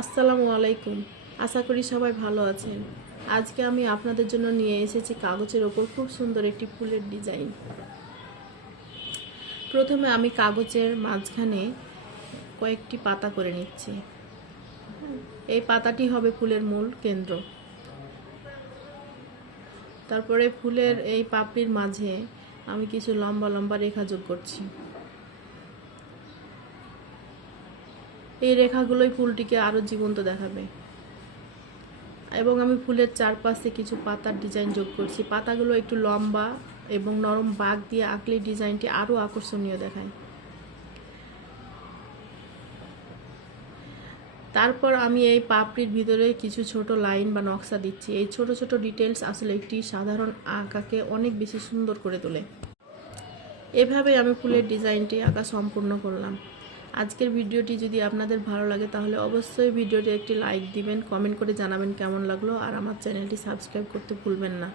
আসসালামু আলাইকুম। আশা করি সবাই ভালো আছেন। আজকে আমি আপনাদের জন্য নিয়ে এসেছি কাগজের ওপর খুব সুন্দর একটি ফুলের ডিজাইন। প্রথমে আমি কাগজের মাঝখানে কয়েকটি পাতা করে নিচ্ছি। এই পাতাটি হবে ফুলের মূল কেন্দ্র। তারপরে ফুলের এই পাপড়ির মাঝে আমি কিছু লম্বা লম্বা রেখা যোগ করছি। এই রেখাগুলোই ফুলটিকে আরো জীবন্ত দেখাবে। এবং আমি ফুলের চারপাশে কিছু পাতার ডিজাইন যোগ করছি। পাতাগুলো একটু লম্বা এবং নরম বাঁক দিয়ে আঁকলে ডিজাইনটি আরো আকর্ষণীয় দেখায়। তারপর আমি এই পাপড়ির ভিতরে কিছু ছোট লাইন বা নকশা দিচ্ছি। এই ছোট ছোট ডিটেলস আসলে একটি সাধারণ আঁকাকে অনেক বেশি সুন্দর করে তোলে। এভাবে আমি ফুলের ডিজাইনটি আঁকা সম্পূর্ণ করলাম। আজকের ভিডিওটি যদি আপনাদের ভালো লাগে তাহলে অবশ্যই ভিডিওটি একটি লাইক দিবেন, কমেন্ট করে জানাবেন কেমন লাগলো, আর আমার চ্যানেলটি সাবস্ক্রাইব করতে ভুলবেন না।